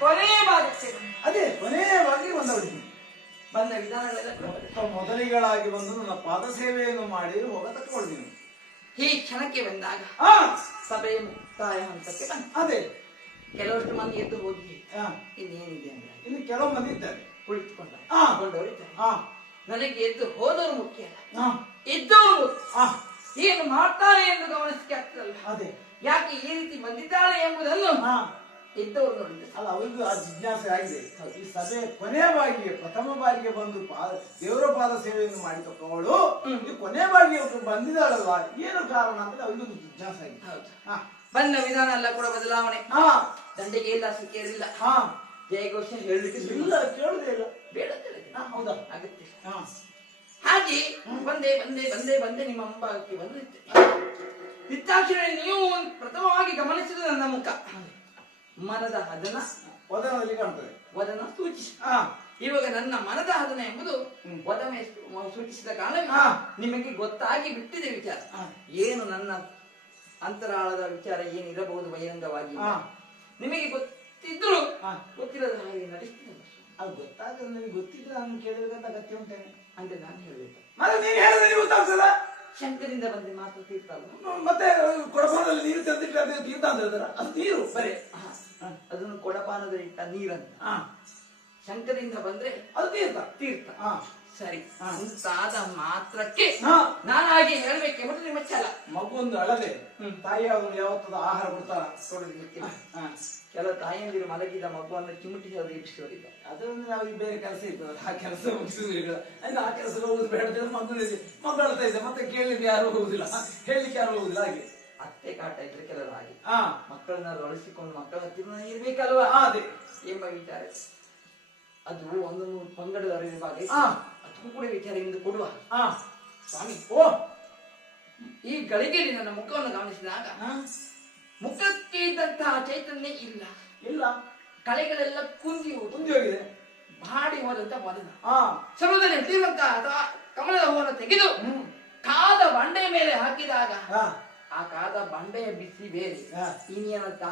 ಕೊನೆ ಭಾಗಕ್ಕೆ ಅದೇ ಕೊನೆಯವಾಗಿ ಬಂದವಳಿಗೆ ಬಂದ ವಿಧಾನಗಳೆಲ್ಲ ಮೊದಲಿಗಳಾಗಿ ಬಂದು ನನ್ನ ಪಾದ ಸೇವೆಯನ್ನು ಮಾಡಿ ಹೋಗ ತಕ್ಕೊಳ್ತೀನಿ. ಈ ಕ್ಷಣಕ್ಕೆ ಬಂದಾಗ ಸಭೆಯ ಮುಕ್ತಾಯ ಹಂತಕ್ಕೆ ಬಂದ. ಅದೇ ಕೆಲವಷ್ಟು ಮಂದಿ ಎದ್ದು ಹೋಗಿ ಇನ್ನೇನಿದೆ ಅಂದ್ರೆ ಇನ್ನು ಕೆಲವು ಮಂದಿ ಇದ್ದಾರೆ ಕುಳಿತುಕೊಂಡವರಿದ್ದಾರೆ. ನನಗೆ ಎದ್ದು ಹೋದವರು ಮುಖ್ಯ ಅಲ್ಲ, ಇದ್ದವರು ಏನು ಮಾಡ್ತಾರೆ ಎಂದು ಗಮನಿಸಕ್ಕೆ ಆಗ್ತದಲ್ಲ. ಅದೇ ಯಾಕೆ ಈ ರೀತಿ ಬಂದಿದ್ದಾಳೆ ಎಂಬುದನ್ನು ಇದ್ದವರು ನೋಡಿದ್ರು. ಅಲ್ಲ, ಅವರಿಗೂ ಆ ಜಿಜ್ಞಾಸೆ ಆಗಿದೆ. ಈ ಸಭೆ ಕೊನೆಯ ಬಾರಿಗೆ ಪ್ರಥಮ ಬಾರಿಗೆ ಬಂದು ದೇವರ ಪಾದ ಸೇವೆಯನ್ನು ಮಾಡಿ ತಕ್ಕವಳು ಈ ಕೊನೆಯ ಬಾರಿಗೆ ಬಂದಿದ್ದಾಳಲ್ಲ, ಏನು ಕಾರಣ ಅಂತ ಅವರಿಗೂ ಜಿಜ್ಞಾಸೆ ಆಗಿದೆ. ಹೌದು, ಬಂದ ವಿಧಾನ ಎಲ್ಲ ಕೂಡ ಬದಲಾವಣೆ. ದಂಡೆಗೆ ಇಲ್ಲ, ಸಿಕ್ಕಿರಲಿಲ್ಲ, ಜಯಘೋಷ ಹೇಳಲಿಕ್ಕೆ ಇಲ್ಲ, ಕೇಳುದೇ ಇಲ್ಲ, ಬೇಡ ಹೌದಾ ಆಗುತ್ತೆ. ಹಾಗೆ ಬಂದೆ ಬಂದೆ ಬಂದೆ ಬಂದೆ ನಿಮ್ಮ ಮುಂಭಾಗಕ್ಕೆ ಬಂದು ನಿತ್ತಾಕ್ಷಣ ನೀವು ಪ್ರಥಮವಾಗಿ ಗಮನಿಸಿದ ನನ್ನ ಮುಖ ಮನದ ಹದನ ವದನದಲ್ಲಿ ಕಾಣ್ತದೆ. ವದನ ಸೂಚಿಸಿ ಇವಾಗ ನನ್ನ ಮನದ ಹದನ ಎಂಬುದು ವದನ ಸೂಚಿಸಿದ ಕಾರಣ ನಿಮಗೆ ಗೊತ್ತಾಗಿ ಬಿಟ್ಟಿದೆ ವಿಚಾರ. ಏನು ನನ್ನ ಅಂತರಾಳದ ವಿಚಾರ ಏನಿರಬಹುದು ಬಹಿರಂಗವಾಗಿ ನಿಮಗೆ ಗೊತ್ತಿದ್ರು ಗೊತ್ತಿಲ್ಲದ ಹಾಗೆ ನಡೆಸ್ತೀನಿ. ಅದು ಗೊತ್ತಾಗ ನನಗೆ ಗೊತ್ತಿದ್ರೆ ನಾನು ಕೇಳಬೇಕಂತ ಅಗತ್ಯ ಉಂಟೇನೆ ಅಂತ ನಾನು ಹೇಳ್ಬೇಕು. ಮತ್ತೆ ನೀನು ಹೇಳಿದ್ರೆ ನೀವು ಗೊತ್ತಾಗ್ತದ. ಶಂಕರಿಂದ ಬಂದ್ರೆ ಮಾತ್ರ ತೀರ್ಥ ಮತ್ತೆ ಕೊಡಪಾನದಲ್ಲಿ ನೀರು ತಂದಿಟ್ರೆ ಅದೇ ತೀರ್ಥ ಅಂತ ಹೇಳ್ತಾರ. ಅದು ನೀರು ಬರೇ, ಅದನ್ನು ಕೊಡಪಾನದಲ್ಲಿ ಇಟ್ಟ ನೀರಂತ. ಶಂಕರಿಂದ ಬಂದ್ರೆ ಅದು ತೀರ್ಥ. ತೀರ್ಥ ಸರಿ ಅಂತಾದ ಮಾತ್ರಕ್ಕೆ ನಾನು ಹಾಗೆ ಹೇಳ್ಬೇಕೆಂಬುದು ನಿಮ್ಮ ಛಲ. ಮಗುವೊಂದು ಅಳದೆ ತಾಯಿ ಯಾವತ್ತದ ಆಹಾರ ಕೊಡ್ತಾರ ಕೊಡುವುದಕ್ಕಿಲ್ಲ. ಕೆಲವು ತಾಯಿಯಂದಿರು ಮಲಗಿದ ಮಗುವನ್ನು ಚಿಮುಟಿಸಿ ಅದು ಇರಿಸಿದ್ದಾರೆ. ಅದರಿಂದ ನಾವು ಬೇರೆ ಕೆಲಸ ಇರ್ತದೆ, ಆ ಕೆಲಸ ಮುಗಿಸುವುದಿಲ್ಲ. ಆ ಕೆಲಸ ಹೋಗುದು ಬೇಡ, ಮಗು ಅಳ್ತಾ ಇದೆ, ಮತ್ತೆ ಕೇಳಲಿಕ್ಕೆ ಯಾರು ಹೋಗುದಿಲ್ಲ, ಹೇಳಲಿಕ್ಕೆ ಯಾರು ಹೋಗುದಿಲ್ಲ. ಹಾಗೆ ಅತ್ತೆ ಕಾಟ ಇದ್ರೆ ಕೆಲವರು ಹಾಗೆ ಮಕ್ಕಳನ್ನ ರೊಳಿಸಿಕೊಂಡು ಮಕ್ಕಳ ಹತ್ತಿರ ಇರ್ಬೇಕಲ್ವಾ ಅದೇ ಎಂಬ ವಿಚಾರ. ಅದು ಒಂದೊಂದು ಪಂಗಡದವರ ವಿಭಾಗ, ಅದಕ್ಕೂ ಕೂಡ ವಿಚಾರ ಎಂದು ಕೊಡುವ ಸ್ವಾಮಿ. ಈ ಗಳಿಗೆಯಲ್ಲಿ ನನ್ನ ಮುಖವನ್ನು ಗಮನಿಸಿದಾಗ ಮುಖಕ್ಕೆ ಇದ್ದಂತಹ ಚೈತನ್ಯ ಇಲ್ಲ ಇಲ್ಲ, ಕಳೆಗಳೆಲ್ಲ ಕುಂದಿ ಹೋಗಿದೆ, ಬಾಡಿ ಹೋದಂತ ವದನ. ಸಮುದ್ರದಲ್ಲಿ ಇಟ್ಟಿರುವಂತಹ ಕಮಲದ ಹೂವನ್ನು ತೆಗೆದು ಕಾದ ಬಂಡೆಯ ಮೇಲೆ ಹಾಕಿದಾಗ ಆ ಕಾದ ಬಂಡೆಯ ಬಿಸಿ ಬೇರೆ ಇನ್ನೇನಂತ